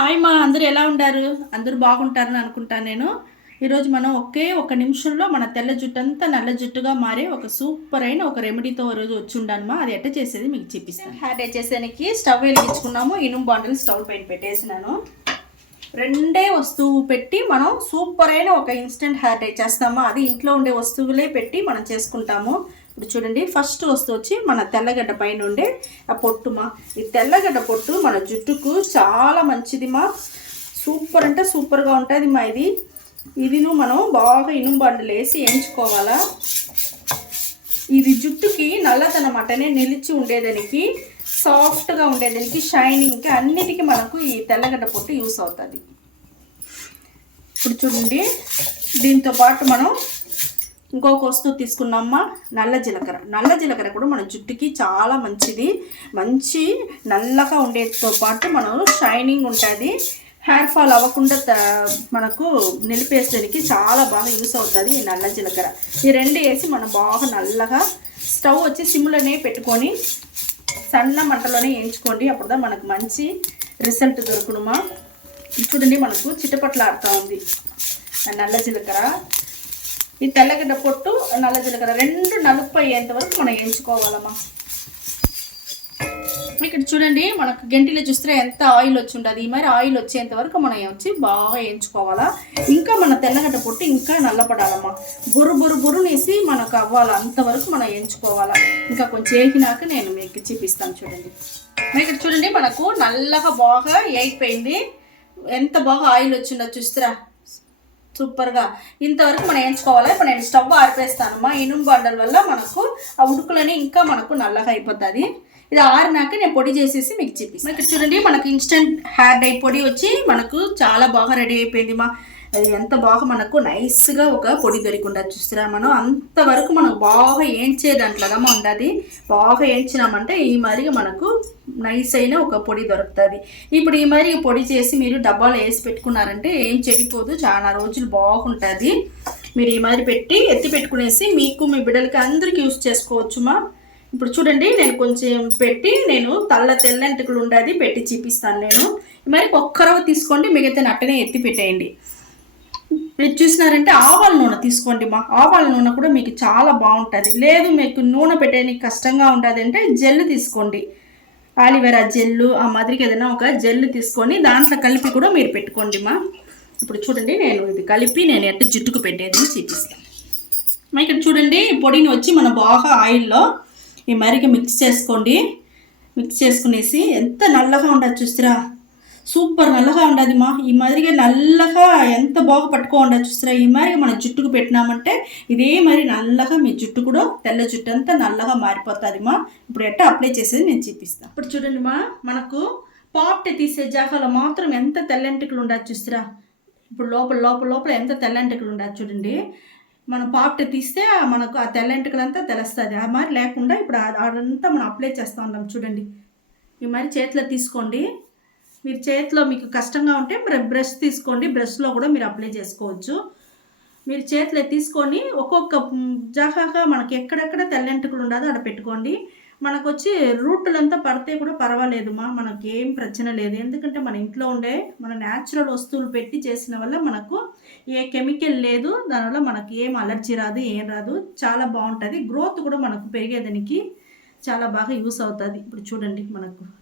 Hi మా అందరూ ఎలా ఉండారు? అందరూ బాగుంటారని అనుకుంటాను నేను. ఈరోజు మనం ఒకే ఒక నిమిషంలో మన తెల్ల జుట్టు అంతా నల్ల జుట్టుగా మారే ఒక సూపర్ అయిన ఒక రెమెడీతో రోజు వచ్చి ఉండానమా అది ఎట్ట చేసేది మీకు చూపిస్తాను. హ్యాడ్ చేసేకి చేసేదానికి స్టవ్ వెలిగించుకున్నాము ఇనుము బాండిల్ స్టవ్ పైన పెట్టేసినాను. రెండే వస్తువు పెట్టి మనం సూపర్ అయిన ఒక ఇన్స్టెంట్ హెయిర్ డై అది ఇంట్లో ఉండే వస్తువులే పెట్టి మనం చేసుకుంటాము. ఇప్పుడు చూడండి ఫస్ట్ వస్తువు వచ్చి మన తెల్లగడ్డ పైన ఉండే ఆ పొట్టుమా ఈ తెల్లగడ్డ పొట్టు మన జుట్టుకు చాలా మంచిదిమా సూపర్ అంటే సూపర్గా ఉంటుంది మా ఇది. ఇదిను మనం బాగా ఇనుము బండలు వేసి వేయించుకోవాలా ఇది జుట్టుకి నల్లతనం అటనే నిలిచి ఉండేదానికి సాఫ్ట్గా ఉండేదానికి షైనింగ్కి అన్నిటికీ మనకు ఈ తెల్లగడ్డ పొట్టు యూస్ అవుతుంది. ఇప్పుడు చూడండి దీంతో పాటు మనం ఇంకొక వస్తువు తీసుకున్నామా? నల్ల జీలకర్ర. నల్ల జీలకర్ర కూడా మన జుట్టుకి చాలా మంచిది. మంచి నల్లగా ఉండేతో పాటు మనం షైనింగ్ ఉంటుంది. హెయిర్ ఫాల్ అవ్వకుండా మనకు నిలిపేసడానికి చాలా బాగా యూస్ అవుతుంది ఈ నల్ల జీలకర్ర. ఈ రెండు వేసి మనం బాగా నల్లగా స్టవ్ వచ్చి సిమ్లోనే పెట్టుకొని సన్న మంటలోనే వేయించుకోండి. అప్పుడుదా మనకు మంచి రిజల్ట్ దొరుకునుమా? ఇప్పుడు మనకు చిట్టపట్లాడుతూ ఉంది. ఆ నల్ల జీలకర్ర. ఈ తెల్లగడ్డ పొట్టు నల్ల జీలకర్ర రెండు నలుపు అయ్యేంత వరకు మనం వేయించుకోవాలమ్మా. ఇక్కడ చూడండి మనకు గంటిలో చూస్తే ఎంత ఆయిల్ వచ్చి ఉంటుంది. ఈ మరి ఆయిల్ వచ్చేంత వరకు మనం వచ్చి బాగా వేయించుకోవాలా. ఇంకా మన తెల్లగడ్డ పొట్టు ఇంకా నల్లపడాలమ్మా. బురు బురు బుర్రునేసి మనకు అవ్వాలి అంతవరకు మనం వేయించుకోవాలా. ఇంకా కొంచెం వేగినాక నేను మీకు చూపిస్తాను చూడండి. ఇక్కడ చూడండి మనకు నల్లగా బాగా వేగిపోయింది. ఎంత బాగా ఆయిల్ వచ్చిందో చూస్తారా. సూపర్గా. ఇంతవరకు మనం వేయించుకోవాలి ఇప్పుడు నేను స్టవ్ ఆరిపేస్తానమ్మా. ఇనుము బండల వల్ల మనకు ఆ ఉడుకులని ఇంకా మనకు నల్లగా అయిపోతుంది. ఇది ఆరినాక నేను పొడి చేసేసి మీకు చూపిస్తాను ఇక్కడ చూడండి మనకు ఇన్స్టెంట్ హ్యాండ్ అయి పొడి వచ్చి మనకు చాలా బాగా రెడీ అయిపోయింది మా. అది ఎంత బాగా మనకు నైస్గా ఒక పొడి దొరికిండా చూస్తారా మనం? అంతవరకు మనకు బాగా ఏంచే దాంట్లోగా ఉండదు బాగా ఏంచినామంటే ఈ మరిగా మనకు నైస్ అయిన ఒక పొడి దొరుకుతుంది. ఇప్పుడు ఈ మరి పొడి చేసి మీరు డబ్బాలో వేసి పెట్టుకున్నారంటే ఏం చెడిపోదు. చాలా రోజులు బాగుంటుంది. మీరు ఈ మరి పెట్టి ఎత్తి పెట్టుకునేసి మీకు మీ బిడ్డలకి అందరికీ యూస్ చేసుకోవచ్చుమా? ఇప్పుడు చూడండి నేను కొంచెం పెట్టి నేను తల్ల తెల్లంటికలు ఉండేది పెట్టి చూపిస్తాను నేను. మరి ఒక్కరవ తీసుకోండి మిగతా నట్టనే ఎత్తి పెట్టేయండి. మీరు చూసినారంటే ఆవాల నూనె తీసుకోండి మా ఆవాల నూనె కూడా మీకు చాలా బాగుంటుంది. లేదు మీకు నూనె పెట్టడానికి కష్టంగా ఉంటుంది అంటే జెల్ తీసుకోండి. ఆలివేరా జెల్లు ఆ మాదిరికి ఏదైనా ఒక జెల్ తీసుకొని దాంట్లో కలిపి కూడా మీరు పెట్టుకోండి మా. ఇప్పుడు చూడండి నేను ఇది కలిపి నేను ఎట్ట జుట్టుకు పెట్టేది చూపిస్తాను మా ఇక్కడ చూడండి పొడిని వచ్చి మనం బాగా ఆయిల్లో ఈ మరిగి మిక్స్ చేసుకోండి. మిక్స్ చేసుకునేసి ఎంత నల్లగా ఉండదు చూస్తురా? సూపర్ నల్లగా ఉండదు మా. ఈ మాదిరిగా నల్లగా ఎంత బాగా పట్టుకో ఉండదు చూసారా? ఈ మాదిరిగా మన జుట్టుకు పెట్టినామంటే ఇదే మరి నల్లగా మీ జుట్టు కూడా తెల్ల జుట్టు అంతా నల్లగా మారిపోతుంది మా. ఇప్పుడు ఎట్ట అప్లై చేసేది నేను చూపిస్తాను ఇప్పుడు చూడండి మా మనకు పాప్ట్ తీసే జాగాలో మాత్రం ఎంత తెల్లంటికలు ఉండదు చూసిరా? ఇప్పుడు లోపల లోపల లోపల ఎంత తెల్లంటికలు ఉండదు చూడండి. మనం పాప్ట్ తీస్తే మనకు ఆ తెల్లంటికలంతా తెలుస్తుంది. ఆ మరి లేకుండా ఇప్పుడు అదంతా మనం అప్లై చేస్తూ ఉన్నాం చూడండి. ఈ మరి చేతిలో తీసుకోండి. మీరు చేతిలో మీకు కష్టంగా ఉంటే బ్ర- బ్రష్ తీసుకోండి. బ్రష్లో కూడా మీరు అప్లై చేసుకోవచ్చు. మీరు చేతిలో తీసుకొని ఒక్కొక్క జాగాగా మనకి ఎక్కడెక్కడ తెల్లంటికలు ఉండదో అక్కడ పెట్టుకోండి. మనకు వచ్చి రూట్లంతా పడితే కూడా పర్వాలేదుమా మనకి ఏం ప్రచన లేదు. ఎందుకంటే మన ఇంట్లో ఉండే మన న్యాచురల్ వస్తువులు పెట్టి చేసిన వల్ల మనకు ఏ కెమికల్ లేదు. దానివల్ల మనకి ఏం అలర్జీ రాదు ఏం రాదు. చాలా బాగుంటుంది. గ్రోత్ కూడా మనకు పెరిగేదానికి చాలా బాగా యూస్ అవుతుంది. ఇప్పుడు చూడండి మనకు.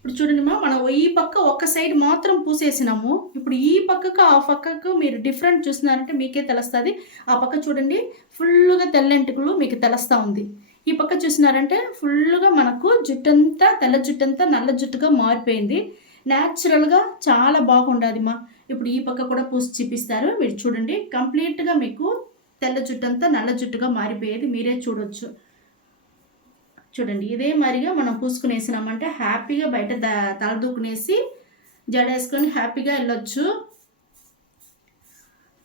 ఇప్పుడు చూడండి మా మనం ఈ పక్క ఒక సైడ్ మాత్రం పూసేసినాము. ఇప్పుడు ఈ పక్కకు ఆ పక్కకు మీరు డిఫరెంట్ చూసినారంటే మీకే తెలుస్తుంది. ఆ పక్క చూడండి ఫుల్గా తెల్లంటికలు మీకు తెలుస్తూ ఉంది. ఈ పక్క చూసినారంటే ఫుల్గా మనకు జుట్టంతా తెల్ల జుట్టంతా నల్ల జుట్టుగా మారిపోయింది. న్యాచురల్గా చాలా బాగుండదు మా. ఇప్పుడు ఈ పక్క కూడా పూసి చూపిస్తారు. మీరు చూడండి కంప్లీట్గా మీకు తెల్ల జుట్టంతా నల్ల జుట్టుగా మారిపోయేది. మీరే చూడొచ్చు. చూడండి ఇదే మరిగా మనం పూసుకునేసినామంటే హ్యాపీగా బయట ద తలదూకునేసి జడేసుకొని హ్యాపీగా వెళ్ళొచ్చు.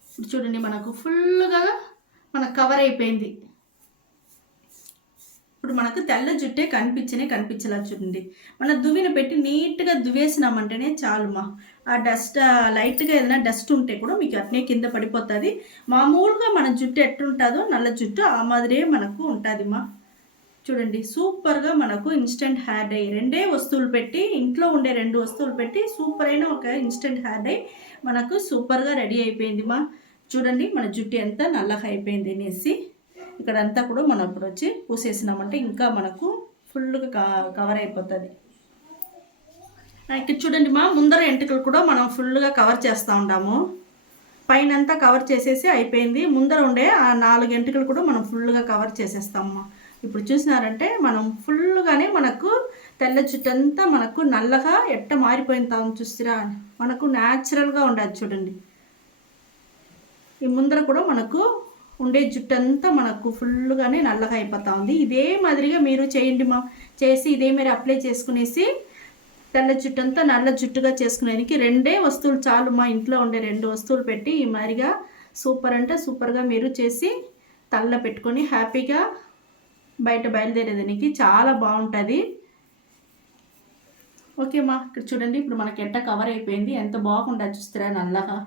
ఇప్పుడు చూడండి మనకు ఫుల్గా మనకు కవర్ అయిపోయింది. ఇప్పుడు మనకు తెల్ల జుట్టే కనిపించనే కనిపించేలా చూడండి. మన దువ్విన పెట్టి నీట్గా దువ్వేసినామంటేనే చాలుమా. ఆ డస్ట్ లైట్గా ఏదైనా డస్ట్ ఉంటే కూడా మీకు అట్నే కింద పడిపోతుంది. మామూలుగా మన జుట్టు ఎట్టుంటుందో నల్ల జుట్టు ఆ మాదిరే మనకు ఉంటుందిమా. చూడండి సూపర్గా మనకు ఇన్స్టెంట్ హెయిర్ డై రెండే వస్తువులు పెట్టి ఇంట్లో ఉండే రెండు వస్తువులు పెట్టి సూపర్ అయిన ఒక ఇన్స్టెంట్ హెయిర్ డై మనకు సూపర్గా రెడీ అయిపోయింది మా. చూడండి మన జుట్టు ఎంత నల్లగా అయిపోయింది అనేసి. ఇక్కడంతా కూడా మనం ఇప్పుడు వచ్చి పూసేసినామంటే ఇంకా మనకు ఫుల్గా కవర్ అయిపోతుంది. ఇక్కడ చూడండి మా ముందర ఎంటుకలు కూడా మనం ఫుల్గా కవర్ చేస్తూ ఉంటాము పైన అంతా కవర్ చేసేసి అయిపోయింది. ముందర ఉండే ఆ నాలుగు ఎంటుకలు కూడా మనం ఫుల్గా కవర్ చేసేస్తాము ఇప్పుడు చూసినారంటే మనం ఫుల్గానే మనకు తెల్ల జుట్టంతా మనకు నల్లగా ఎట్ట తాము చూసిరా మనకు న్యాచురల్గా ఉండదు చూడండి. ఈ ముందర కూడా మనకు ఉండే జుట్టంతా మనకు ఫుల్గానే నల్లగా అయిపోతా ఉంది. ఇదే మాదిరిగా మీరు చేయండి మా చేసి ఇదే మీరు అప్లై చేసుకునేసి తెల్ల జుట్టంతా నల్ల జుట్టుగా చేసుకునేదానికి రెండే వస్తువులు చాలు మా ఇంట్లో ఉండే రెండు వస్తువులు పెట్టి ఈ మాదిరిగా సూపర్ అంటే సూపర్గా మీరు చేసి తల్ల పెట్టుకొని హ్యాపీగా బయట బయలుదేరేదానికి చాలా బాగుంటుంది. ఓకేమ్మా ఇక్కడ చూడండి ఇప్పుడు మనకి ఎట్ట కవర్ అయిపోయింది. ఎంత బాగుండదు చూస్తారా నల్లగా.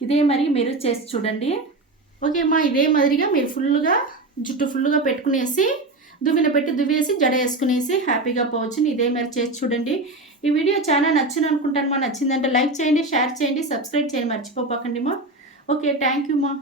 ఇదే మరి మీరు చేసి చూడండి. ఓకేమ్మా ఇదే మాదిరిగా మీరు ఫుల్గా జుట్టు ఫుల్గా పెట్టుకునేసి దువ్విన పెట్టి దువ్వేసి జడ వేసుకునేసి హ్యాపీగా పోవచ్చు. ఇదే మరి చేసి చూడండి. ఈ వీడియో చాలా నచ్చింది అనుకుంటాను మా. నచ్చిందంటే లైక్ చేయండి షేర్ చేయండి సబ్స్క్రైబ్ చేయండి మర్చిపోకండి మా. ఓకే థ్యాంక్ యూ మా.